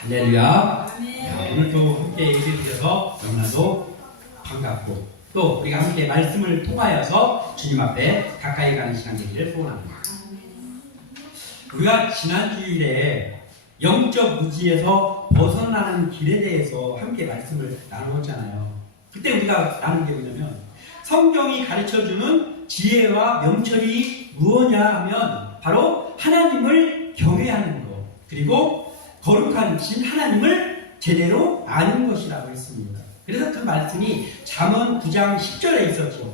할렐루야. 야, 오늘 또 함께 예배 드려서 너무나도 반갑고 또 우리가 함께 말씀을 통하여서 주님 앞에 가까이 가는 시간 되기를 소원합니다. 우리가 지난 주일에 영적 무지에서 벗어나는 길에 대해서 함께 말씀을 나누었잖아요. 그때 우리가 나눈 게 뭐냐면 성경이 가르쳐주는 지혜와 명철이 무엇냐 하면 바로 하나님을 경외하는 것, 그리고 거룩한 신 하나님을 제대로 아는 것이라고 했습니다. 그래서 그 말씀이 잠언 9장 10절에 있었죠.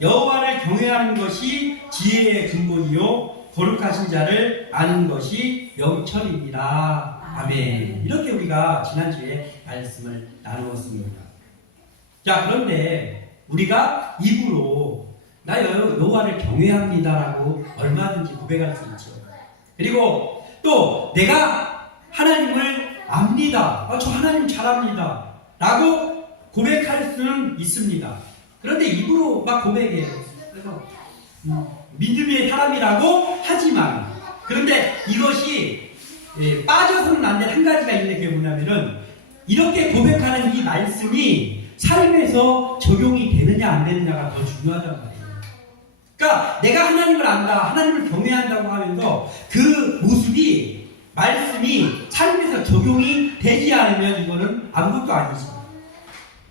여호와를 경외하는 것이 지혜의 근본이요 거룩하신 자를 아는 것이 명철입니다. 아멘. 이렇게 우리가 지난주에 말씀을 나누었습니다. 자, 그런데 우리가 입으로 나 여호와를 경외합니다라고 얼마든지 고백할 수 있죠. 그리고 또 내가 하나님을 압니다. 저 하나님 잘합니다. 라고 고백할 수는 있습니다. 그런데 입으로 막 고백해요. 그래서 믿음의 사람이라고 하지만 그런데 이것이 빠져서는 안 될 한 가지가 있는 게 뭐냐면은 이렇게 고백하는 이 말씀이 삶에서 적용이 되느냐 안 되느냐가 더 중요하단 말이에요. 그러니까 내가 하나님을 안다, 하나님을 경외한다고 하면서 그 모습이 말씀이 삶에서 적용이 되지 않으면 이거는 아무것도 아니죠.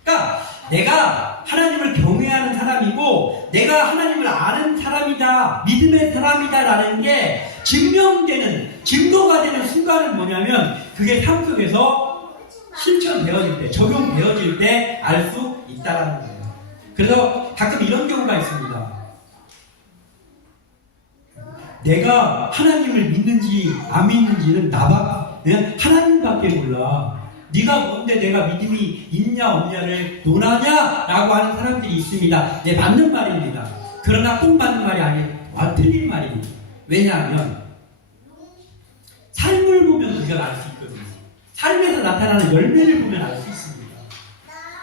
그러니까 내가 하나님을 경외하는 사람이고 내가 하나님을 아는 사람이다, 믿음의 사람이다 라는 게 증명되는, 증거가 되는 순간은 뭐냐면 그게 삶 속에서 실천되어질 때, 적용되어질 때 알 수 있다는 거예요. 그래서 가끔 이런 경우가 있습니다. 내가 하나님을 믿는지 안 믿는지는 하나님밖에 몰라. 네가 뭔데 내가 믿음이 있냐 없냐를 논하냐라고 하는 사람들이 있습니다. 네, 맞는 말입니다. 그러나 꼭 맞는 말이 아니에요. 틀린 말입니다. 왜냐하면 삶을 보면 우리가 알 수 있거든요. 삶에서 나타나는 열매를 보면 알 수 있습니다.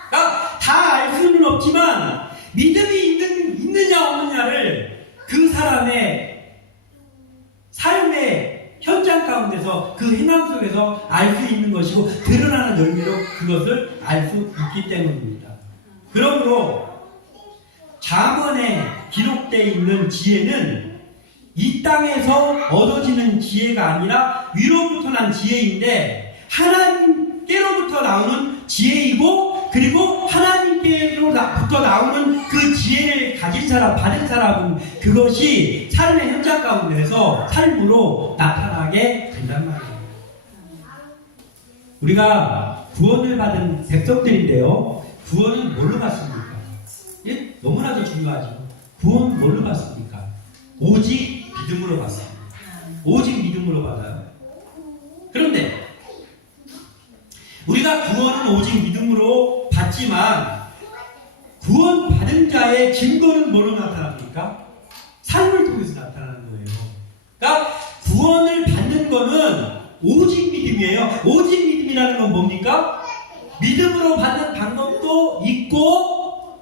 그러니까 다 알 수는 없지만 믿음이 있느냐 없느냐를 그 사람의 삶의 현장 가운데서 그 행함 속에서 알 수 있는 것이고 드러나는 열매로 그것을 알 수 있기 때문입니다. 그러므로 잠언에 기록되어 있는 지혜는 이 땅에서 얻어지는 지혜가 아니라 위로부터 난 지혜인데 하나님께로부터 나오는 지혜이고 그리고 하나님께로부터 나오는 그 지혜를 가진 사람, 받은 사람은 그것이 삶의 현장 가운데서 삶으로 나타나게 된단 말이에요. 우리가 구원을 받은 백성들인데요. 구원은 뭘로 받습니까? 예? 너무나도 중요하죠. 구원 뭘로 받습니까? 오직 믿음으로 받습니다. 오직 믿음으로 받아요. 그런데 우리가 구원은 오직 믿음으로 받지만 구원받은 자의 증거는 뭐로 나타납니까? 삶을 통해서 나타나는 거예요. 그러니까 구원을 받는 거는 오직 믿음이에요. 오직 믿음이라는 건 뭡니까? 믿음으로 받는 방법도 있고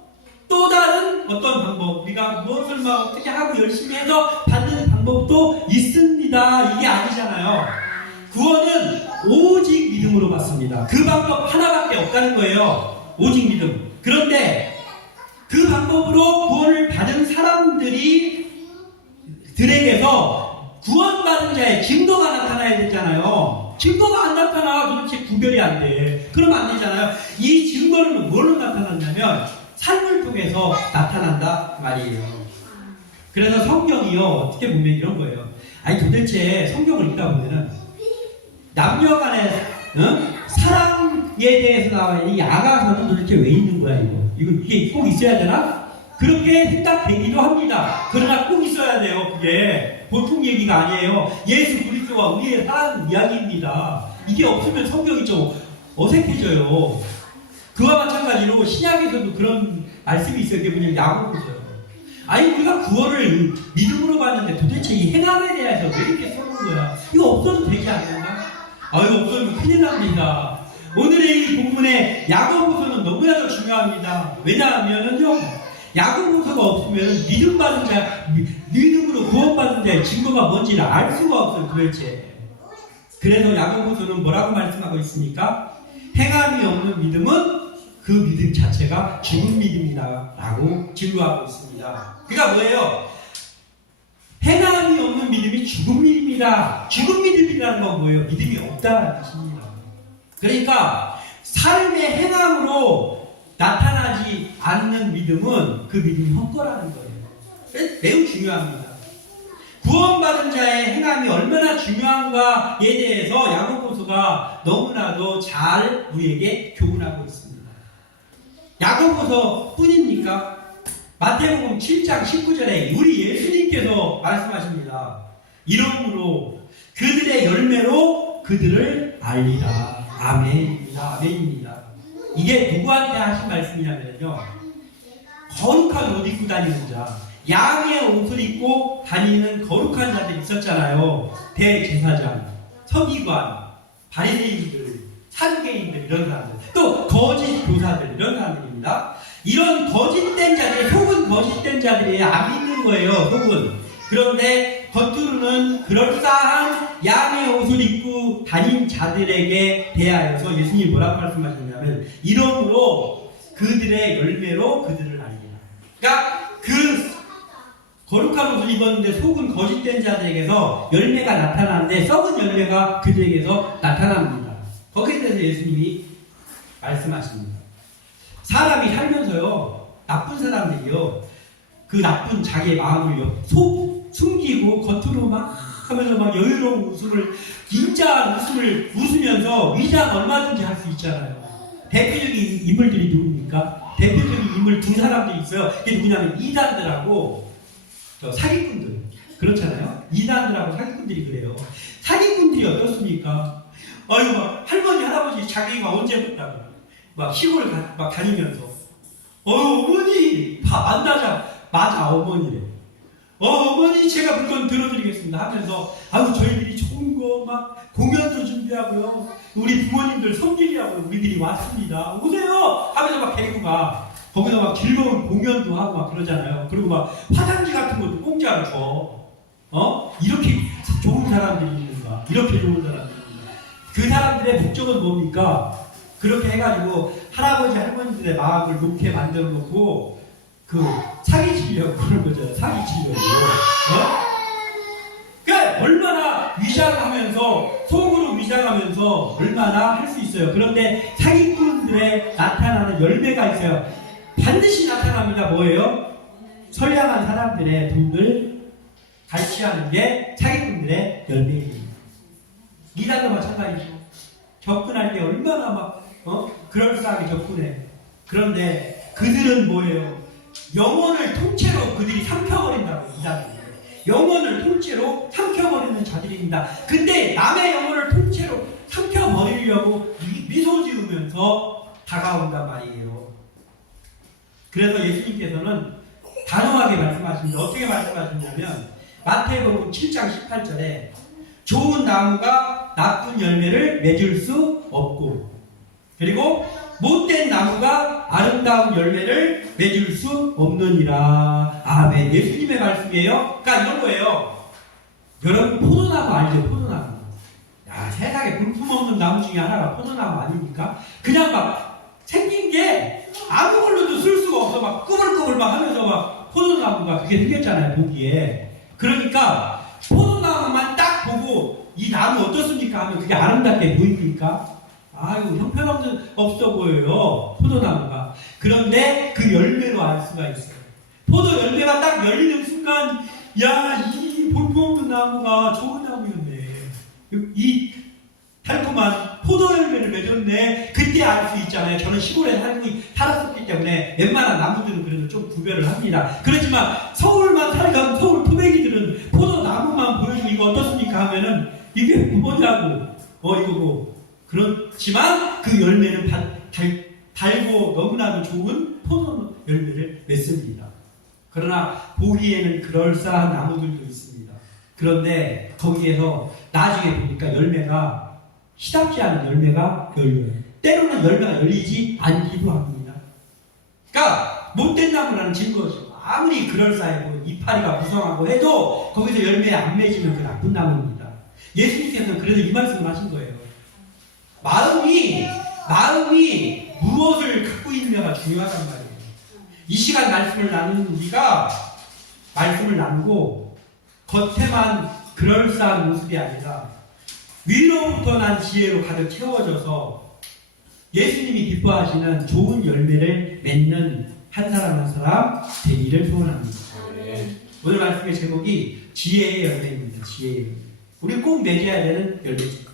또 다른 어떤 방법, 우리가 무엇을 막 어떻게 하고 열심히 해서 받는 방법도 있습니다. 이게 아니잖아요. 구원은 오직 믿음으로 받습니다. 그 방법 하나밖에 없다는 거예요. 오직 믿음. 그런데 그 방법으로 구원을 받은 사람들에게서 구원받은 자의 증거가 나타나야 되잖아요. 증거가 안 나타나 도대체 구별이 안 돼. 그러면 안 되잖아요. 이 증거는 뭘로 나타났냐면 삶을 통해서 나타난다 말이에요. 그래서 성경이요 어떻게 보면 이런 거예요. 아니 도대체 성경을 읽다 보면은 남녀간의 사랑에 대해서 나와 있는 이 아가서는 도대체 왜 있는 거야 이게 꼭 있어야 되나? 그렇게 생각되기도 합니다. 그러나 꼭 있어야 돼요. 그게 보통 얘기가 아니에요. 예수 그리스도와 우리의 사랑 이야기입니다. 이게 없으면 성경이 좀 어색해져요. 그와 마찬가지로 신약에서도 그런 말씀이 있어요. 그게 뭐냐면 야고보서요. 아니 우리가 구원을 믿음으로 받는데 도대체 이 행함에 대해서 왜 이렇게 써놓은 거야? 이거 없어도 되지 않는가? 이거 없어도 큰일 납니다. 오늘의 이 본문의 야고보서는 너무나도 중요합니다. 왜냐하면은요, 야고보서가 없으면 믿음으로 구원받은 자의 증거가 뭔지를 알 수가 없어요, 도대체. 그래서 야고보서는 뭐라고 말씀하고 있습니까? 행함이 없는 믿음은 그 믿음 자체가 죽은 믿음이다 라고 진루하고 있습니다. 그러니까 뭐예요? 행함이 없는 믿음이 죽은 믿음이다. 죽은 믿음이라는 건 뭐예요? 믿음이 없다는 뜻입니다. 그러니까 삶의 행함으로 나타나지 않는 믿음은 그 믿음이 헛거라는 거예요. 매우 중요합니다. 구원받은 자의 행함이 얼마나 중요한가에 대해서 야고보서가 너무나도 잘 우리에게 교훈하고 있습니다. 야고보서 뿐입니까? 마태복음 7장 19절에 우리 예수님께서 말씀하십니다. 이러므로 그들의 열매로 그들을 알리라. 아멘입니다. 아멘입니다. 이게 누구한테 하신 말씀이냐면요. 거룩한 옷 입고 다니는 자, 양의 옷을 입고 다니는 거룩한 자들이 있었잖아요. 대제사장, 서기관, 바리새인들, 사두개인들 이런 사람들, 또 거짓 교사들 이런 사람들입니다. 이런 거짓된 자들이, 속은 거짓된 자들이 안 믿는 거예요. 속은. 그런데 겉으로는 그럴싸한 양의 옷을 입고 다닌 자들에게 대하여서 예수님이 뭐라고 말씀하셨냐면 이러므로 그들의 열매로 그들을 알리라. 그러니까 그 거룩한 옷을 입었는데 속은 거짓된 자들에게서 열매가 나타나는데 썩은 열매가 그들에게서 나타납니다. 거기에 대해서 예수님이 말씀하십니다. 사람이 살면서요, 나쁜 사람들이요, 그 나쁜 자기의 마음을 숨기고 겉으로 막 하면서 막 여유로운 웃음을, 진짜 웃음을 웃으면서 위장 얼마든지 할 수 있잖아요. 대표적인 인물들이 누굽니까? 대표적인 인물 두 사람들이 있어요. 그게 누구냐면 이단들하고 사기꾼들. 그렇잖아요. 이단들하고 사기꾼들이 그래요. 사기꾼들이 어떻습니까? 아유, 막 할머니, 할아버지 자기가 언제 봤다고 막 시골 막 다니면서 어머니 맞아 어머니래. 어머니 제가 물건 들어드리겠습니다 하면서 아유 저희들이 좋은 거 막 공연도 준비하고요. 우리 부모님들 섬기려고 우리들이 왔습니다. 오세요 하면서 막 데리고 가. 거기서 막 즐거운 공연도 하고 막 그러잖아요. 그리고 막 화장지 같은 것도 공짜로 줘. 이렇게 좋은 사람들이 있는가? 이렇게 좋은 사람들이 있는가? 그 사람들의 목적은 뭡니까? 그렇게 해가지고 할아버지 할머니들의 마음을 놓게 만들어 놓고 사기치려고 그런 거죠. 사기치려고. 그러니까 얼마나 위장하면서 속으로 위장하면서 얼마나 할 수 있어요. 그런데 사기꾼들의 나타나는 열매가 있어요. 반드시 나타납니다. 뭐예요? 선량한 사람들의 돈을 갈취하는 게 사기꾼들의 열매입니다. 이단도 마찬가지죠. 접근할 때 얼마나 막 그럴싸하게 접근해. 그런데 그들은 뭐예요? 영혼을 통째로 그들이 삼켜버린다고. 이단은 영혼을 통째로 삼켜버리는 자들입니다. 근데 남의 영혼을 통째로 삼켜버리려고 미소 지으면서 다가온단 말이에요. 그래서 예수님께서는 단호하게 말씀하십니다. 어떻게 말씀하셨냐면 마태복음 7장 18절에 좋은 나무가 나쁜 열매를 맺을 수 없고, 그리고 못된 나무가 아름다운 열매를 맺을 수 없느니라. 아멘. 예수님의 말씀이에요. 그러니까 이런 거예요. 여러분 포도나무 알죠? 포도나무. 야, 세상에 볼품없는 나무 중에 하나가 포도나무 아닙니까? 그냥 막 생긴 게 아무 걸로도 쓸 수가 없어. 막 꾸불꾸불 막 하면서 막 포도나무가 그게 생겼잖아요, 보기에. 그러니까 포도나무만 딱 보고 이 나무 어떻습니까 하면 그게 아름답게 보입니까? 아유, 형편없어 보여요, 포도나무가. 그런데 그 열매로 알 수가 있어요. 포도 열매가 딱 열리는 순간, 야, 이 볼품없는 나무가 좋은 나무였네. 이 달콤한 포도 열매를 맺었네. 그때 알 수 있잖아요. 저는 시골에 살았었기 때문에 웬만한 나무들은 그래도 좀 구별을 합니다. 그렇지만 서울만 살던 서울 토백이들은 포도나무만 보여주고 이거 어떻습니까 하면은 이게 뭐냐고. 이거고. 그렇지만 그 열매는 달고 너무나도 좋은 포도 열매를 맺습니다. 그러나 보기에는 그럴싸한 나무들도 있습니다. 그런데 거기에서 나중에 보니까 열매가 시답지 않은 열매가 열려요. 때로는 열매가 열리지 않기도 합니다. 그러니까 못된 나무라는 증거죠. 아무리 그럴싸해 보이고 이파리가 무성하고 해도 거기서 열매 안 맺으면 그 나쁜 나무입니다. 예수님께서는 그래도 이 말씀을 하신 거예요. 마음이 무엇을 갖고 있느냐가 중요하단 말이에요. 이 시간 말씀을 나누는 우리가 말씀을 나누고 겉에만 그럴싸한 모습이 아니라 위로부터 난 지혜로 가득 채워져서 예수님이 기뻐하시는 좋은 열매를 맺는 한 사람 한 사람 되기를 소원합니다. 오늘 말씀의 제목이 지혜의 열매입니다. 지혜의 열매. 우리 꼭 맺어야 되는 열매죠.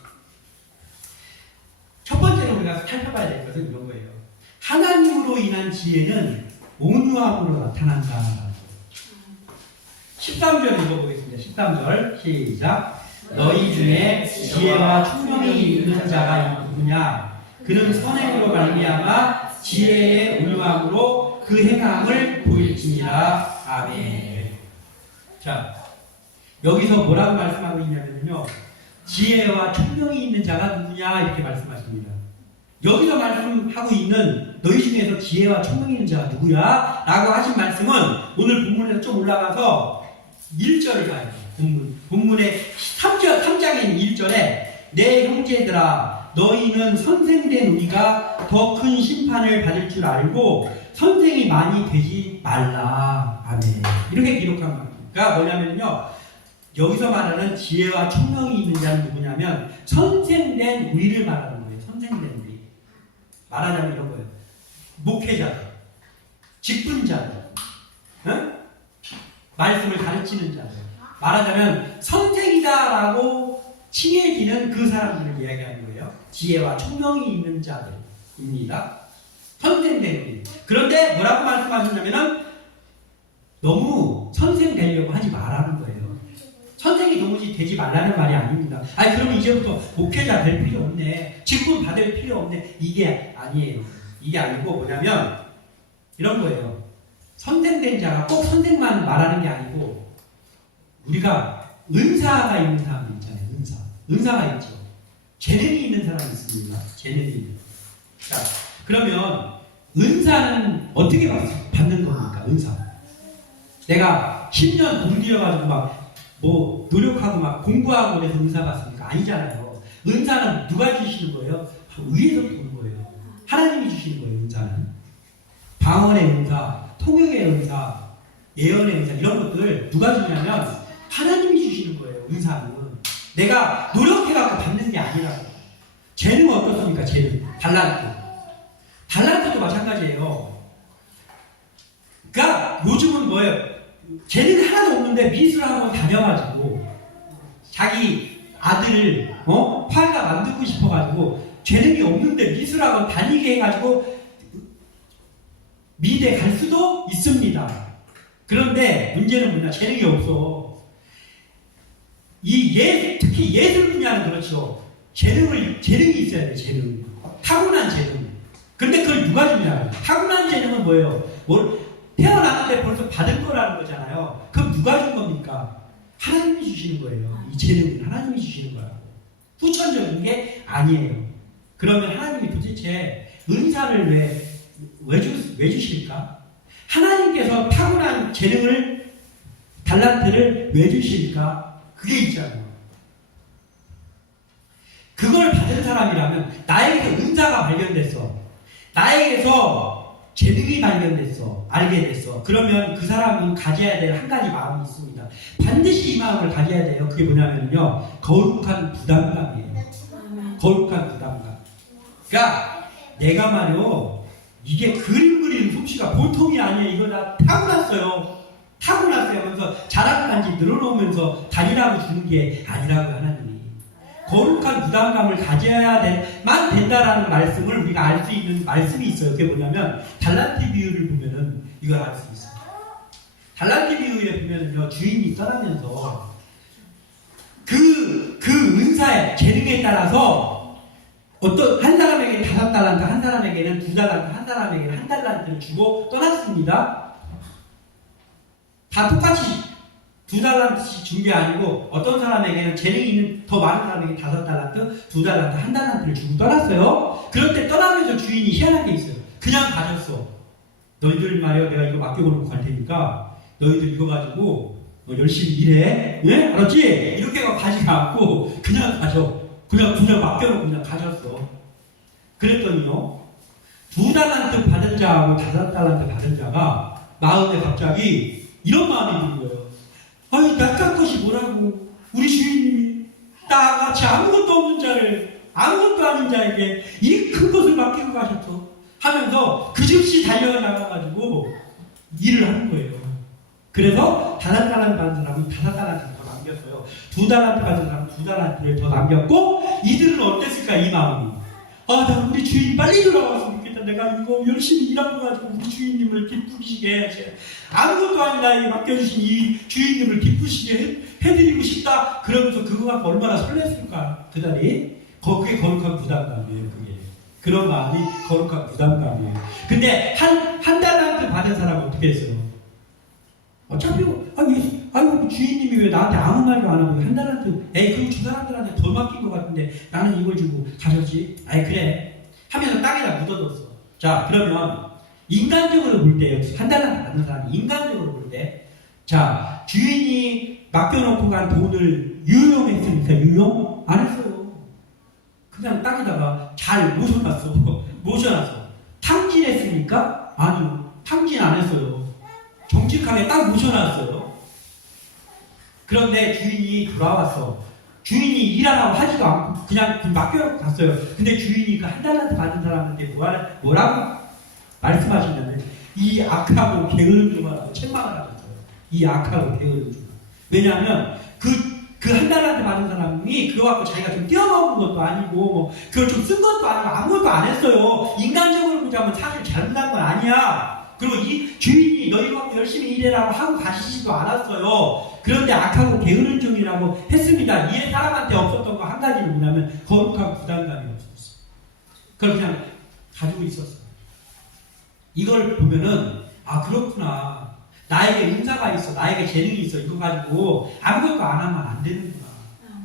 첫 번째로 우리가 살펴봐야 될 것은 이런 거예요. 하나님으로 인한 지혜는 온유함으로 나타난다. 13절 읽어보겠습니다. 13절 시작. 너희 중에 지혜와 총명이 있는 자가 누구냐? 그는 선행으로 말미암아 지혜의 온유함으로 그 행함을 보일지니라. 아멘. 자, 여기서 뭐라고 말씀하고 있냐면요, 지혜와 총명이 있는 자가 누구냐 이렇게 말씀하십니다. 여기서 말씀하고 있는 너희 중에서 지혜와 총명이 있는 자가 누구야? 라고 하신 말씀은 오늘 본문에서 좀 올라가서 1절을 봐요. 본문의 3장인 1절에 내 형제들아 너희는 선생된 우리가 더 큰 심판을 받을 줄 알고 선생이 많이 되지 말라. 아멘. 이렇게 기록한 겁니다. 그러니까 뭐냐면요, 여기서 말하는 지혜와 총명이 있는 자는 누구냐면 선생된 우리를 말하는 거예요. 선생된 우리. 말하자면 이런 거예요. 목회자들, 직분자들, 응? 말씀을 가르치는 자들. 말하자면 선생이다라고 칭해지는 그 사람들을 이야기하는 거예요. 지혜와 총명이 있는 자들입니다. 선생된 우리. 그런데 뭐라고 말씀하셨냐면은 너무 선생 되려고 하지 말라는 거예요. 선생이 도무지 되지 말라는 말이 아닙니다. 아니 그러면 이제부터 목회자 될 필요 없네, 직분 받을 필요 없네, 이게 아니에요. 이게 아니고 뭐냐면 이런 거예요. 선생된 자가 꼭 선생만 말하는 게 아니고 우리가 은사가 있는 사람이 있잖아요. 은사가 있죠. 재능이 있는 사람이 있습니다. 재능이 있는. 자, 그러면 은사는 어떻게 받는 겁니까? 은사. 내가 10년 공들여가지고 막 뭐 노력하고 막 공부하고 그래서 은사 받습니까? 아니잖아요. 은사는 누가 주시는 거예요? 위에서 주는 거예요. 하나님이 주시는 거예요. 은사는 방언의 은사, 통역의 은사, 예언의 은사, 이런 것들 누가 주냐면 하나님이 주시는 거예요. 은사는 내가 노력해갖고 받는 게 아니라고. 재능은 어떻습니까? 재능, 달란트도 마찬가지예요. 그러니까 요즘은 뭐예요? 재능 하나도 없는데 미술학원 다녀가지고 자기 아들을 화가 만들고 싶어가지고 재능이 없는데 미술학원 다니게 해가지고 미대 갈 수도 있습니다. 그런데 문제는 뭐냐? 재능이 없어. 특히 예술 분야는 그렇죠. 재능이 있어야 돼. 재능, 타고난 재능. 근데 그걸 누가 주냐? 타고난 재능은 뭐예요? 태어났는데 벌써 받은 거라는 거잖아요. 그럼 누가 준 겁니까? 하나님이 주시는 거예요. 이 재능은 하나님이 주시는 거라고. 후천적인 게 아니에요. 그러면 하나님이 도대체 은사를 왜 주실까? 하나님께서 타고난 재능을, 달란트를 왜 주실까? 그게 있잖아요. 그걸 받은 사람이라면 나에게서 은사가 발견됐어. 나에게서 재능이 발견됐어. 알게 됐어. 그러면 그 사람은 가져야 될 한 가지 마음이 있습니다. 반드시 이 마음을 가져야 돼요. 그게 뭐냐면요, 거룩한 부담감이에요. 거룩한 부담감. 그러니까 내가 말이요, 이게 그림 그리는 솜씨가 보통이 아니에요. 이거 다 타고났어요. 하면서 자랑간지 늘어놓으면서 다니라고 주는 게 아니라고 하나님이. 거룩한 부담감을 가져야만 된다라는 말씀을 우리가 알 수 있는 말씀이 있어요. 그게 뭐냐면 달란트 비유를 보면은 이걸 알 수 있어요. 달란트 비유에 보면은요, 주인이 떠나면서 그 은사의 재능에 따라서 어떤 한 사람에게 5달란트, 한 사람에게는 2달란트, 한 사람에게는 1달란트를 주고 떠났습니다. 다 똑같이 2달란트씩 준 게 아니고 어떤 사람에게는 재능이 있는 더 많은 사람에게 5달란트, 2달란트, 1달란트를 주고 떠났어요. 그럴 때 떠나면서 주인이 희한한 게 있어요. 그냥 가졌어. 너희들 말이야, 내가 이거 맡겨놓고 갈 테니까 너희들 이거 가지고 열심히 일해. 예? 알았지? 이렇게 가지 않고 그냥 가져. 그냥 맡겨놓고 그냥 가졌어. 그랬더니요. 2달란트 받은 자하고 5달란트 받은 자가 마음에 갑자기 이런 마음이 드는 거예요. 아니, 약간 것이 뭐라고. 우리 주인님이 나같이 아무것도 없는 자를, 아무것도 아닌 자에게 이 큰 것을 맡기고 가셨어. 하면서 그 즉시 달려나가가지고 일을 하는 거예요. 그래서 5달란트 받은 사람은 5달란트를 더 남겼어요. 2달란트 받은 사람은 2달란트를 더 남겼고, 이들은 어땠을까, 이 마음이. 아, 나 우리 주인 빨리 돌아왔으면 좋겠다. 내가 이거 열심히 일한 거 가지고 우리 주인님을 기쁘시게 해야지. 아무것도 아닌 나에게 맡겨주신 이 주인님을 기쁘시게 해드리고 싶다. 그러면서 그거 갖고 얼마나 설렜을까, 그달이. 그게 거룩한 부담감이에요, 그게. 그런 마음이 거룩한 부담감이에요. 근데 한 달란트 받은 사람은 어떻게 했어요? 어차피, 아니, 주인님이 왜 나한테 아무 말도 안 하고 한 달란트, 그럼 두 사람들한테 더 맡긴 것 같은데 나는 이걸 주고 가셨지? 그래. 하면서 땅에다 묻어뒀어. 자, 그러면 인간적으로 볼 때요. 한 달란트 받는 사람이 인간적으로 볼 때, 자, 주인이 맡겨놓고 간 돈을 유용했습니까? 유용? 안 했어요. 그냥 땅에다가 잘 모셔놨어. 모셔놨어. 탕진했습니까? 아니요. 탕진 안 했어요. 정직하게 딱 모셔놨어요. 그런데 주인이 돌아왔어. 주인이 일하라고 하지도 않고 그냥 맡겨놓고 갔어요. 근데 주인이 그 한 달란트 받은 사람한테 뭐라고 말씀하시냐면 이 악하고 게으른 종아라고 책망을 하셨어요. 이 악하고 게으른 종아. 왜냐하면 그 한 달란트 받은 사람이 그거 갖고 자기가 좀 뛰어넘은 것도 아니고 뭐 그걸 좀 쓴 것도 아니고 아무것도 안 했어요. 인간적으로 보자면 사실 잘못한 건 아니야. 그리고 이 주인이 너희가 열심히 일해라고 하고 가시지도 않았어요. 그런데 악하고 게으른 종이라고 했습니다. 이 사람한테 없었던 거 한 가지는 뭐냐면 거룩한 부담감이 없었어. 그걸 그냥 가지고 있었어. 이걸 보면은 그렇구나. 나에게 은사가 있어. 나에게 재능이 있어. 이거 가지고 아무것도 안 하면 안 되는구나.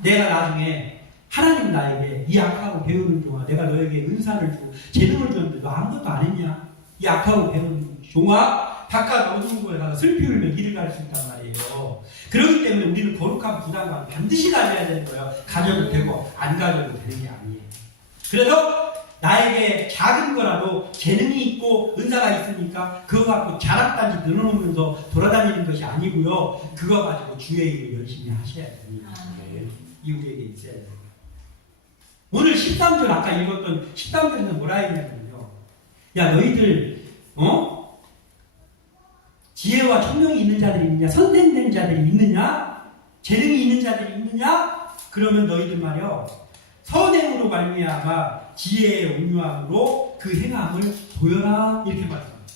내가 나중에 하나님 나에게 이 악하고 게으른 종아 내가 너에게 은사를 주고 재능을 줬는데 너 아무것도 안 했냐? 이 악하고 게으른 종아 바깥 어두운 곳에 가서 슬피 울며 길을 갈 수 있단 말이에요. 그렇기 때문에 우리는 거룩한 부담감 반드시 가져야 되는 거예요. 가져도 되고 안 가져도 되는 게 아니에요. 그래서 나에게 작은 거라도 재능이 있고 은사가 있으니까 그거 갖고 자랑단지 늘어놓으면서 돌아다니는 것이 아니고요. 그거 가지고 주의 일을 열심히 하셔야 됩니다. 이 우리에게 있어야 돼요. 오늘 13절 아까 읽었던 13절에는 뭐라 했냐면요. 야 너희들 지혜와 총명이 있는 자들이 있느냐? 선생된 자들이 있느냐? 재능이 있는 자들이 있느냐? 그러면 너희들 말이요. 선행으로 말미암아 지혜의 온유함으로 그 행함을 보여라. 이렇게 말씀합니다.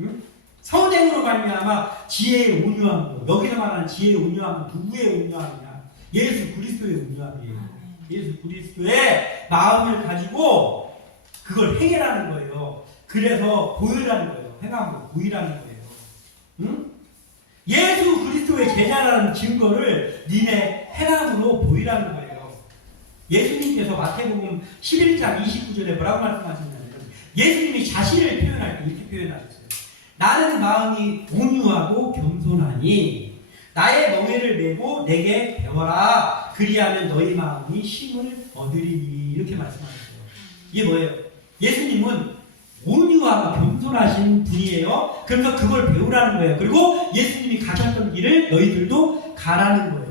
응? 선행으로 말미암아 지혜의 온유함으로. 여기서 말하는 지혜의 온유함은 누구의 온유함이냐? 예수 그리스도의 온유함이에요. 예수 그리스도의 마음을 가지고 그걸 행해라는 거예요. 그래서 보여라는 거예요. 행함으로 보이라는 거예요. 응? 예수 그리스도의 제자라는 증거를 니네 행함으로 보이라는 거예요. 예수님께서 마태복음 11장 29절에 뭐라고 말씀하셨냐면 예수님이 자신을 표현할 때 이렇게 표현하셨어요. 나는 마음이 온유하고 겸손하니 나의 멍에를 메고 내게 배워라. 그리하면 너희 마음이 힘을 얻으리니. 이렇게 말씀하셨어요. 이게 뭐예요? 예수님은 온유하고 겸손하신 분이에요. 그래서 그걸 배우라는 거예요. 그리고 예수님이 가셨던 길을 너희들도 가라는 거예요.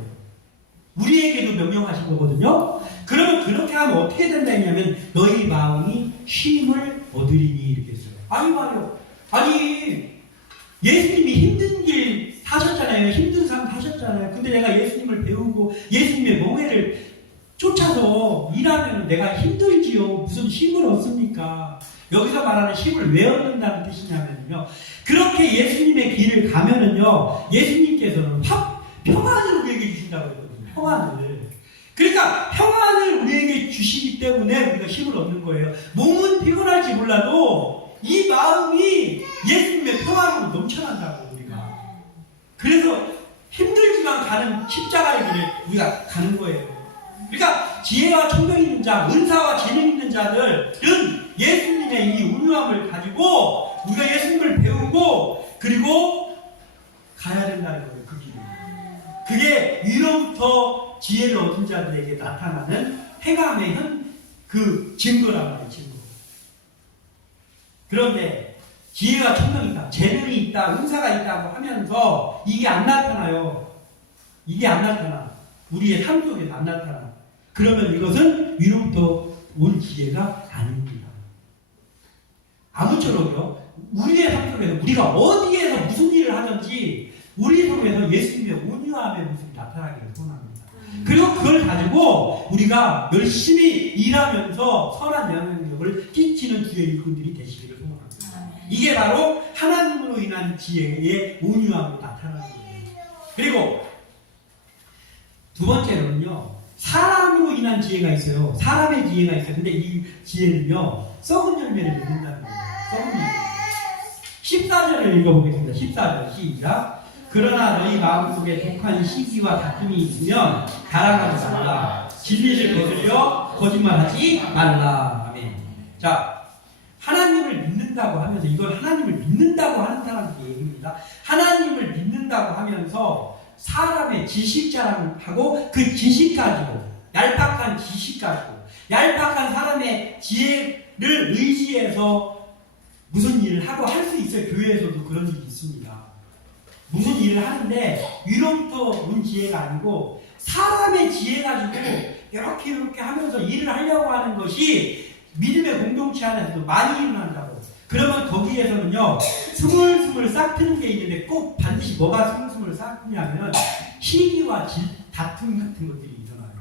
우리에게도 명령하신 거거든요. 그러면 그렇게 하면 어떻게 된다 했냐면 너희 마음이 힘을 얻으리니 이렇게 했어요. 아니 말이요. 아니 예수님이 힘든 길 사셨잖아요. 힘든 삶 사셨잖아요. 근데 내가 예수님을 배우고 예수님의 멍에를 쫓아서 일하면 내가 힘들지요. 무슨 힘을 얻습니까? 여기서 말하는 힘을 왜 얻는다는 뜻이냐면요. 그렇게 예수님의 길을 가면은요. 예수님께서는 평안을 우리에게 주신다고 했거든요. 평안을. 그러니까 평안을 우리에게 주시기 때문에 우리가 힘을 얻는 거예요. 몸은 피곤할지 몰라도 이 마음이 예수님의 평안으로 넘쳐난다고 우리가. 그래서 힘들지만 가는 십자가의 길을 우리가 가는 거예요. 그러니까 지혜와 총명이 있는 자, 은사와 재능 있는 자들은 예수님의 이 온유함을 가지고 우리가 예수님을 배우고 그리고 가야 된다는 거예요. 그게 위로부터 지혜를 얻은 자들에게 나타나는 행함의 그 증거란 말이에요. 증거. 그런데 지혜가 천명이다, 재능이 있다, 은사가 있다고 하면서 이게 안 나타나요. 이게 안 나타나. 우리의 삶 속에서 안 나타나. 그러면 이것은 위로부터 온 지혜가 아닙니다. 아무쪼록요, 우리의 삶 속에서 우리가 어디에서 무슨 일을 하든지 우리 속에서 예수님의 온유함의 모습이 나타나기를 소원합니다. 그리고 그걸 가지고 우리가 열심히 일하면서 선한 영향력을 끼치는 주의 일꾼들이 되시기를 소원합니다. 이게 바로 하나님으로 인한 지혜의 온유함으로 나타나는 거예요. 그리고 두 번째로는요, 사람으로 인한 지혜가 있어요. 사람의 지혜가 있어요. 근데 이 지혜는요, 썩은 열매를 맺는다는 거예요. 썩은 열매. 14절을 읽어보겠습니다. 14절 시작. 그러나 너희 마음속에 독한 시기와 다툼이 있으면 달아나지 말라. 진리를 거스려 거짓말하지 말라. 아멘. 자, 하나님을 믿는다고 하면서, 이걸 하나님을 믿는다고 하는 사람들의 얘기입니다. 하나님을 믿는다고 하면서 사람의 지식 자랑하고 그 지식 가지고, 얄팍한 지식 가지고, 얄팍한 사람의 지혜를 의지해서 무슨 일을 하고 할 수 있어요. 교회에서도 그런 일이 있습니다. 무슨 일을 하는데 위로부터 온 지혜가 아니고 사람의 지혜 가지고 이렇게 하면서 일을 하려고 하는 것이 믿음의 공동체 안에서도 많이 일어난다고. 그러면 거기에서는요, 스물스물 싹트는 게 있는데 꼭 반드시 뭐가 스물스물 싹트냐면 시기와 다툼 같은 것들이 일어나요.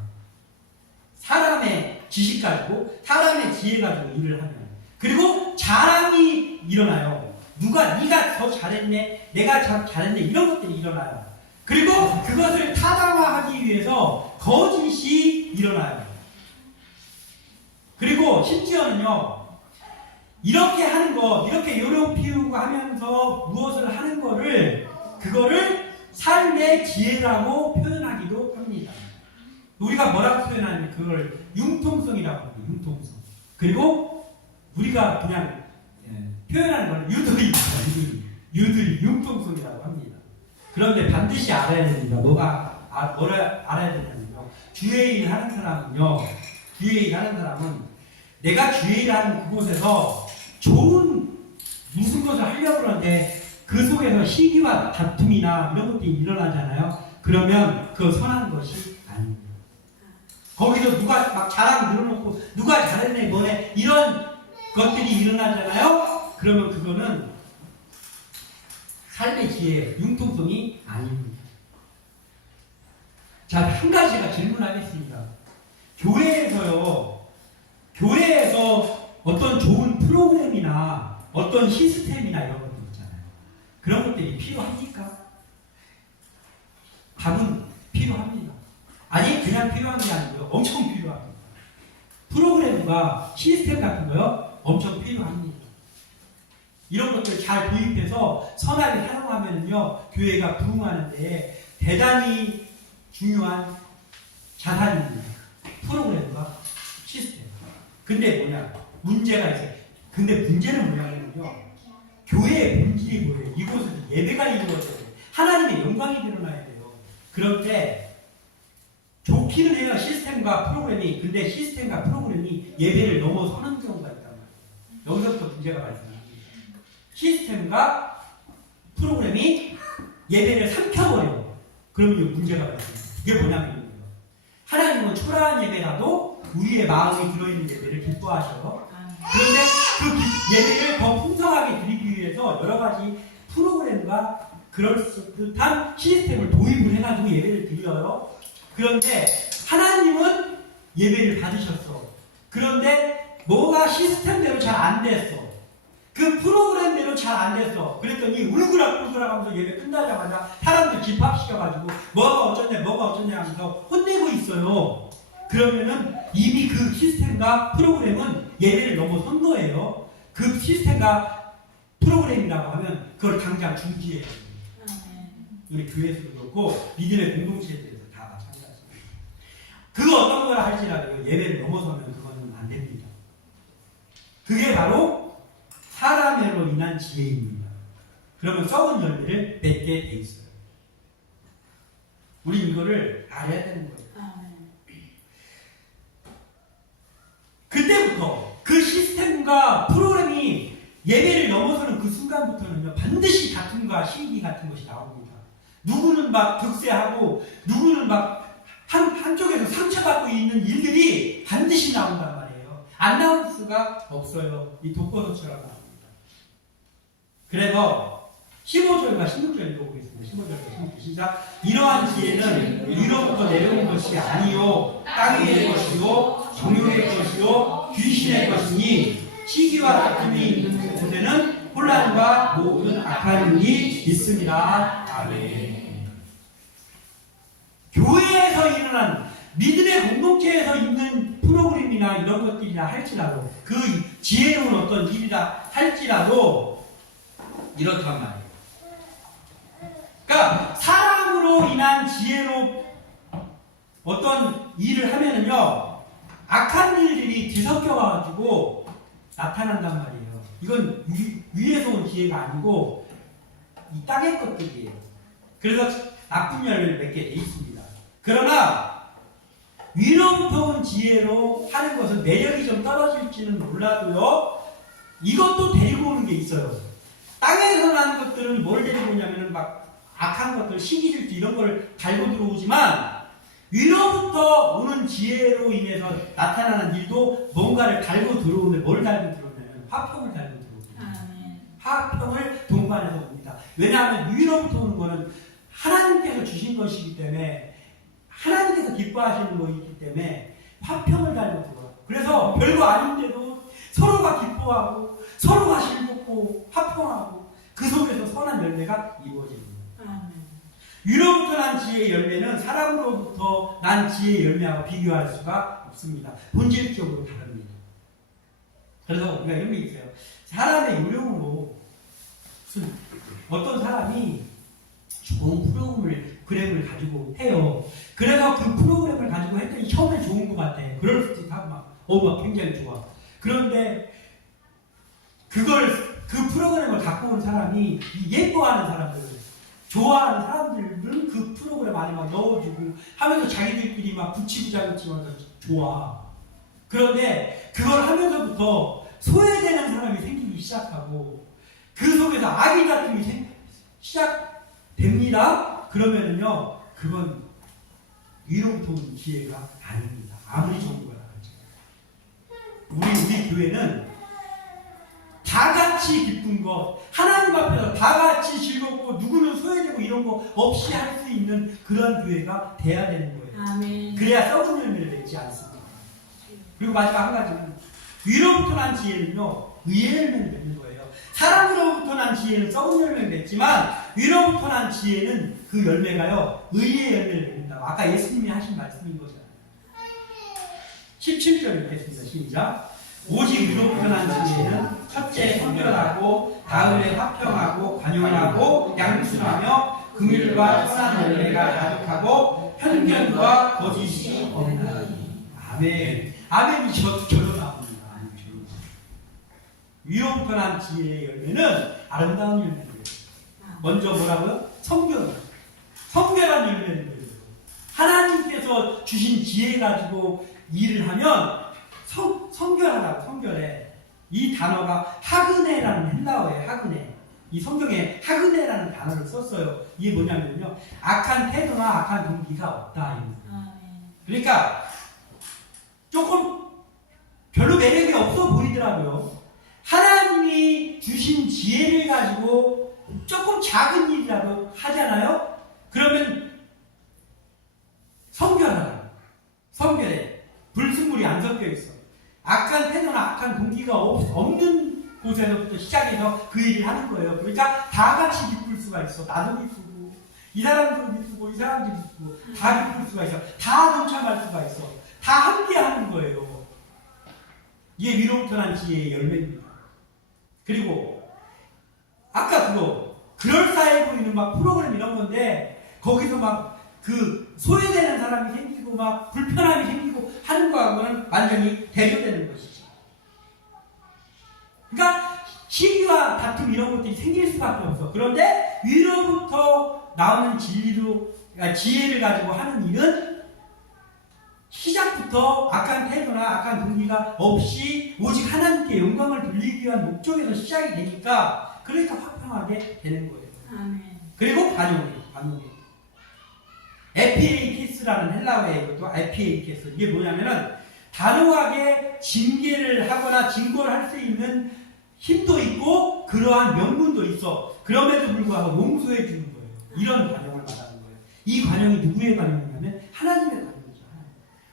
사람의 지식 가지고, 사람의 지혜 가지고 일을 하면. 그리고 자랑이 일어나요. 네가 더 잘했네, 내가 잘했네, 이런 것들이 일어나요. 그리고 그것을 타당화하기 위해서 거짓이 일어나요. 그리고 심지어는요, 이렇게 하는 거, 이렇게 요령 피우고 하면서 무엇을 하는 거를, 그거를 삶의 지혜라고 표현하기도 합니다. 우리가 뭐라고 표현하냐면 그걸 융통성이라고 합니다. 융통성. 그리고 우리가 그냥 표현하는 건 유들입니다. 유들이 융통성이라고 합니다. 그런데 반드시 알아야 됩니다. 뭐를 알아야 되냐면요, 주의 일을 하는 사람은요, 주의 일을 하는 사람은 내가 주의 일을 하는 그곳에서 좋은 무슨 것을 하려고 그러는데 그 속에서 시기와 다툼이나 이런 것들이 일어나잖아요. 그러면 그거 선한 것이 아닙니다. 거기서 누가 막 자랑 늘어놓고 누가 잘했네 뭐네 이런 것들이 일어나잖아요. 그러면 그거는 삶의 지혜, 융통성이 아닙니다. 자, 한 가지가 질문하겠습니다. 교회에서 어떤 좋은 프로그램이나 어떤 시스템이나 이런 것들 있잖아요. 그런 것들이 필요합니까? 답은 필요합니다. 아니, 그냥 필요한 게 아니고요, 엄청 필요합니다. 프로그램과 시스템 같은 거요, 엄청 필요합니다. 이런 것들을 잘 도입해서 선하게 사용하면요, 교회가 부흥하는데 대단히 중요한 자산입니다. 프로그램과 시스템. 근데 문제가 있어요. 근데 문제는 뭐냐면요, 교회의 본질이 뭐예요? 이곳에서 예배가 이루어져야 돼요. 하나님의 영광이 드러나야 돼요. 그럴 때 좋기는 해요, 시스템과 프로그램이. 근데 시스템과 프로그램이 예배를 넘어서는 경우가 있단 말이에요. 여기서부터 문제가 발생합니다. 시스템과 프로그램이 예배를 삼켜버려요. 그러면 이 문제가 발생합니다. 이게 뭐냐면요, 하나님은 초라한 예배라도 우리의 마음이 들어있는 예배를 기뻐하셔요. 그런데 그 예배를 더 풍성하게 드리기 위해서 여러 가지 프로그램과 그럴듯한 시스템을 도입을 해가지고 예배를 드려요. 그런데 하나님은 예배를 받으셨어. 그런데 뭐가 시스템대로 잘 안 됐어. 그 프로그램대로 잘 안 됐어. 그랬더니 울그락불그락 하면서 예배 끝나자마자 사람들 집합시켜가지고 뭐가 어쩌냐 하면서 혼내고 있어요. 그러면은 이미 그 시스템과 프로그램은 예배를 넘어선 거예요. 그 시스템과 프로그램이라고 하면 그걸 당장 중지해야 됩니다. 우리 교회에서도 그렇고 믿음의 공동체에서 다 마찬가지입니다. 그거 어떤 걸 할지라도 예배를 넘어서면 그거는 안 됩니다. 그게 바로 사람으로 인한 지혜입니다. 그러면 썩은 열매를 맺게 돼 있어요. 우리 이거를 알아야 되는 거예요. 그때부터 그 시스템과 프로그램이 예배를 넘어서는 그 순간부터는요, 반드시 다툼과 시기 같은 것이 나옵니다. 누구는 막 득세하고 누구는 막 한쪽에서 상처받고 있는 일들이 반드시 나온단 말이에요. 안 나올 수가 없어요. 이 독버섯처럼 나옵니다. 그래서 15절과 16절 읽어보겠습니다. 15절과 16절 시작. 이러한 지혜는 위로부터 내려온 것이 아니요 땅의 것이요 정욕의 것이요 귀신의 것이니 시기와 다툼이 있는 곳에는 혼란과 모든 악한 일이 있습니다. 아멘. 교회에서 일어난 믿음의 공동체에서 있는 프로그램이나 이런 것들이라 할지라도 그 지혜로운 어떤 일이라 할지라도 이렇단 말이에요. 그러니까 사람으로 인한 지혜로 어떤 일을 하면은요, 악한 일들이 뒤섞여가지고 나타난단 말이에요. 이건 위에서 온 지혜가 아니고 이 땅의 것들이에요. 그래서 나쁜 열매를 맺게 돼 있습니다. 그러나 위로부터 온 지혜로 하는 것은 매력이 좀 떨어질지는 몰라도요, 이것도 데리고 오는 게 있어요. 땅에서 나는 것들은 뭘 데리고 오냐면은 막 악한 것들, 시기질투 이런 걸 달고 들어오지만 위로부터 오는 지혜로 인해서 나타나는 일도 뭔가를 달고 들어오면 뭘 달고 들어오냐면 화평을 달고 들어옵니다. 화평을 동반해서 옵니다. 왜냐하면 위로부터 오는 거는 하나님께서 주신 것이기 때문에 하나님께서 기뻐하시는 것이기 때문에 화평을 달고 들어와요. 그래서 별거 아닌데도 서로가 기뻐하고 서로가 즐겁고 화평하고 그 속에서 선한 열매가 이루어집니다. 위로부터 난 지혜의 열매는 사람으로부터 난 지혜의 열매하고 비교할 수가 없습니다. 본질적으로 다릅니다. 그래서 우리가 이런 게 있어요. 사람의 요령으로 어떤 사람이 좋은 프로그램을 가지고 해요. 그래서 그 프로그램을 가지고 했더니 처음에 좋은 것 같아. 그럴 수도 있고 막 굉장히 좋아. 그런데 그 프로그램을 갖고 온 사람이 예뻐하는 사람들, 좋아하는 사람들은 그 프로그램 안에 막 넣어주고 하면서 자기들끼리 막 붙이고자고치면서 좋아. 그런데 그걸 하면서부터 소외되는 사람이 생기기 시작하고 그 속에서 악의 다툼이 시작됩니다. 그러면은요, 그건 위로부터 온 기회가 아닙니다. 아무리 좋은 거라 할지라도. 우리 교회는 다 같이 기쁜 것, 하나님 앞에서 다 같이 즐겁고 누구는 소외되고 이런 거 없이 할 수 있는 그런 교회가 돼야 되는 거예요. 아멘. 그래야 썩은 열매를 맺지 않습니다. 그리고 마지막 한 가지는 위로부터 난 지혜는요, 의의 열매를 맺는 거예요. 사람으로부터 난 지혜는 썩은 열매를 맺지만 위로부터 난 지혜는 그 열매가요, 의의 열매를 맺는다. 아까 예수님이 하신 말씀인 거잖아요. 17절 읽겠습니다. 시작. 오직 위로부터 난 지혜는 첫째 선별하고 다음에 화평하고 관용하고 양순하며 긍휼과 선한 열매가 가득하고 편견과 거짓이 없나니. 아멘. 아멘이 저도 나옵니다. 위로부터 난 지혜의 열매는 아름다운 열매예요. 먼저 뭐라고요? 성결한 열매를 맺어요. 하나님께서 주신 지혜 가지고 일을 하면 성결하라고, 성결해. 이 단어가 하그네라는 헬라어예요. 하그네. 이 성경에 하그네라는 단어를 썼어요. 이게 뭐냐면요, 악한 태도나 악한 동기가 없다. 그러니까 조금 별로 매력이 없어 보이더라고요. 하나님이 주신 지혜를 가지고 조금 작은 일이라도 하잖아요. 그러면 성결해. 불순물이 안 섞여 있어. 악한 태도나 악한 동기가 없는 곳에서부터 시작해서 그 일을 하는 거예요. 그러니까 다 같이 기쁠 수가 있어. 나도 기쁘고, 이 사람도 기쁘고, 이 사람도 기쁘고, 다 기쁠 수가 있어. 다 동참할 수가 있어. 다 함께 하는 거예요. 이게 위로부터 난 지혜의 열매입니다. 그리고 아까 그럴싸해 보이는 막 프로그램 이런 건데, 거기서 막 그 소외되는 사람이 생기고 막 불편함이 생기고 하는 거하고는 완전히 대조되는 것이죠. 그러니까 시기와 다툼 이런 것들이 생길 수밖에 없어. 그런데 위로부터 나오는 진리로 그러니까 지혜를 가지고 하는 일은 시작부터 악한 태도나 악한 동기가 없이 오직 하나님께 영광을 돌리기 위한 목적에서 시작이 되니까 그러니까 화평하게 되는 거예요. 아멘. 그리고 관용이. 에피에이키스라는 헬라어의 이것도 에피에이키스. 이게 뭐냐면은 단호하게 징계를 하거나 징벌을 할 수 있는 힘도 있고 그러한 명분도 있어. 그럼에도 불구하고 용서해 주는 거예요. 이런 관용을 말하는 거예요. 이 관용이 누구의 관용이냐면 하나님의 관용이죠.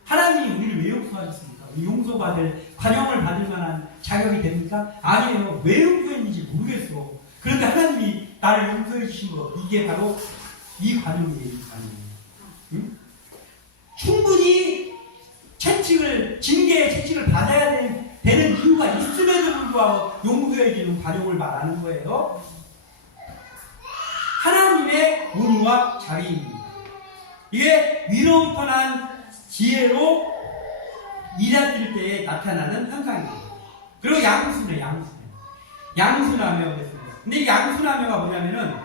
하나님이 우리를 왜 용서하셨습니까? 용서받을 관용을 받을 만한 자격이 됩니까? 아니에요. 왜 용서했는지 모르겠어. 그런데 하나님이 나를 용서해 주신 거 이게 바로 이 관용이에요. 이 관용. 응? 충분히 징계의 채찍을 받아야 되는 이유가 있음에도 불구하고 용서해 주는 관용을 말하는 거예요. 하나님의 온유와 자비입니다. 이게 위로부터 난 지혜로 일할 때에 나타나는 현상이에요. 그리고 양순하며 그랬습니다. 근데 이 양순하며가 뭐냐면은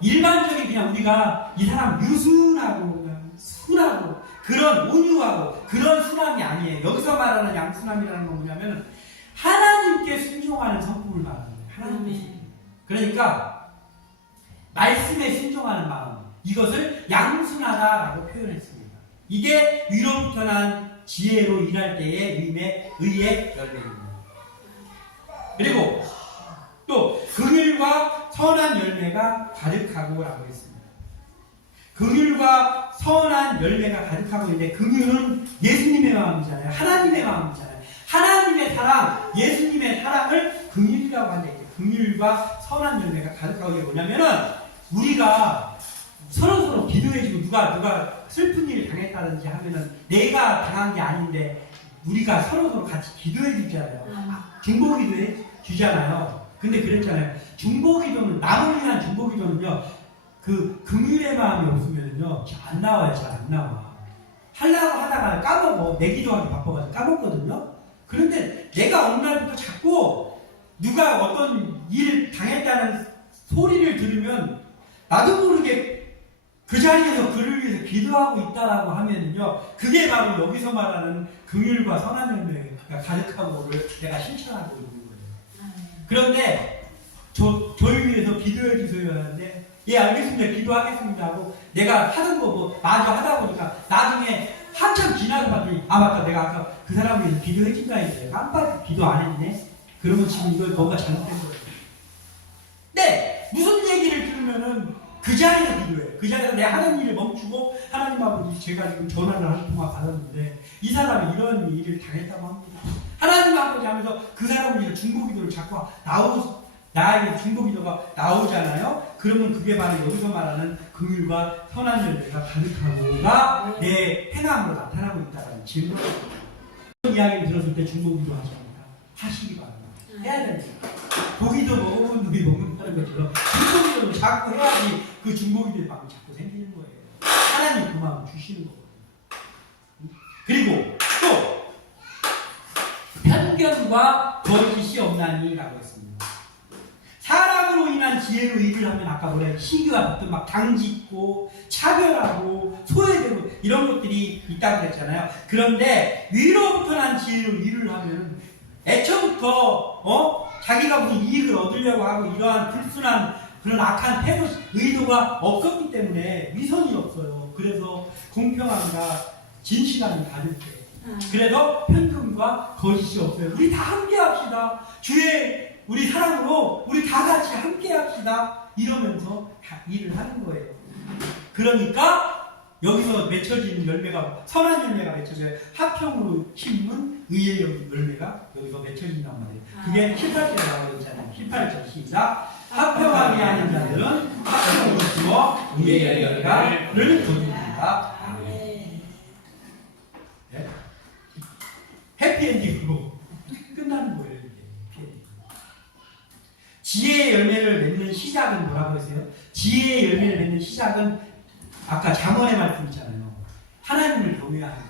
일반적인 그냥 우리가 이 사람 유순하고 그냥 순하고 그런 온유하고 그런 순함이 아니에요. 여기서 말하는 양순함이라는 건 뭐냐면은 하나님께 순종하는 성품을 말하는 거예요. 하나님께. 그러니까 말씀에 순종하는 마음, 이것을 양순하다라고 표현했습니다. 이게 위로부터 난 지혜로 일할 때의 의의 열매입니다. 그리고 또 긍휼과 선한 열매가 가득하고라고 했습니다. 긍휼과 선한 열매가 가득하고 있는데 긍휼은 예수님의 마음이잖아요. 하나님의 마음이잖아요. 하나님의 사랑, 예수님의 사랑을 긍휼이라고 하는데 긍휼과 선한 열매가 가득하고 이게 뭐냐면은 우리가 서로 기도해주고 누가 슬픈 일을 당했다든지 하면은 내가 당한 게 아닌데 우리가 서로 같이 기도해주잖아요. 중보기도해 주잖아요. 근데 그랬잖아요. 중보기도는 남을 위한 중보기도는요. 그 긍휼의 마음이 없으면요 안 나와요. 잘 안 나와. 하려고 하다가 까먹어. 내 기도하기 바빠가지고 까먹거든요. 그런데 내가 어느 날부터 자꾸 누가 어떤 일을 당했다는 소리를 들으면 나도 모르게 그 자리에서 그를 위해서 기도하고 있다라고 하면요 그게 바로 여기서 말하는 긍휼과 선한 열매가 가득하고를 내가 실천하고 있는 거예요. 그런데 저를 위해서 기도해 주세요 하는데 예 알겠습니다. 기도하겠습니다 하고 내가 하던 거 뭐 마저 하다 보니까 나중에 한참 지나고 봤더니 아 맞다 내가 아까 그 사람을 위해서 기도해 준다 했는데 깜빡 기도 안 했네. 그러면 지금 이거 뭔가 잘못된 거예요. 네 무슨 얘기를 들으면은 그 자리에서 기도해요. 그 자리에서 내가 하는 일을 멈추고 하나님 아버지 제가 지금 전화를 한 통화 받았는데 이 사람이 이런 일을 당했다고 합니다. 하나님 아버지 하면서 그 사람을 위해서 중보기도를 자꾸 나에게 중보기도가 나오잖아요. 그러면 그게 바로 여기서 말하는 긍휼과 선한 열매가 가득하고가 내 행함으로 나타나고 있다는 질문을 이야기를 들었을 때 중보기도 하십니까? 하시기 바랍니다. 해야 됩니다. 고기도 먹어본 놈이 먹는다는 것처럼 중보기도를 자꾸 해야지 그 중보기도의 마음이 자꾸 생기는 거예요. 하나님 그 마음 주시는 거거든요. 그리고 또 편견과 거짓이 없나니라고 했습니다. 사람으로 인한 지혜로 일을 하면 아까 뭐래 시기와 붙든 막 당짓고 차별하고 소외되고 이런 것들이 있다고 그랬잖아요. 그런데 위로부터 난 지혜로 일을 하면 애초부터 자기가 무슨 이익을 얻으려고 하고 이러한 불순한 그런 악한 태도 의도가 없었기 때문에 위선이 없어요. 그래서 공평함과 진실함이 가득해. 그래서 편견과 거짓이 없어요. 우리 다 함께 합시다. 주의 우리 사랑으로 우리 다 같이 함께 합시다. 이러면서 일을 하는 거예요. 그러니까 여기서 맺혀지는 열매가 선한 열매가 맺혀져요. 화평으로 심는 의의 열매가 여기서 맺혀진단 말이에요. 그게 18절에 나와 있잖아요. 18절 시작. 화평하게 하는 자들은 화평으로 심어 의의 열매를 거둔다. 아멘. 네? 해피엔딩으로 끝나는 거예요. 지혜의 열매를 맺는 시작은 뭐라고 했어요? 지혜의 열매를 맺는 시작은 아까 잠언의 말씀 있잖아요. 하나님을 경외하는 것.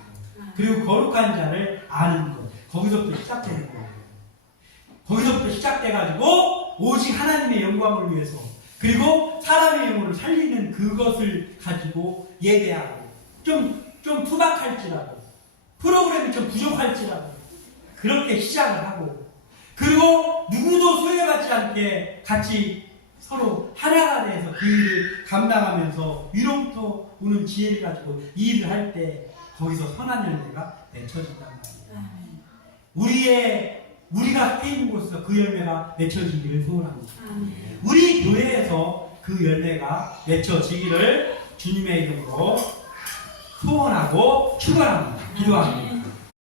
그리고 거룩한 자를 아는 것. 거기서부터 시작되는 거예요. 거기서부터 시작돼가지고 오직 하나님의 영광을 위해서 그리고 사람의 영혼을 살리는 그것을 가지고 예배하고 좀 투박할지라도 프로그램이 좀 부족할지라도 그렇게 시작을 하고 그리고 누구도 소외받지 않게 같이 서로 하나가 돼서 그 일을 감당하면서 위로부터 오는 지혜를 가지고 이 일을 할 때 거기서 선한 열매가 맺혀진단 말이에요. 우리가 속해 있는 곳에서 그 열매가 맺혀지기를 소원합니다. 우리 교회에서 그 열매가 맺혀지기를 주님의 이름으로 소원하고 축원합니다. 기도합니다.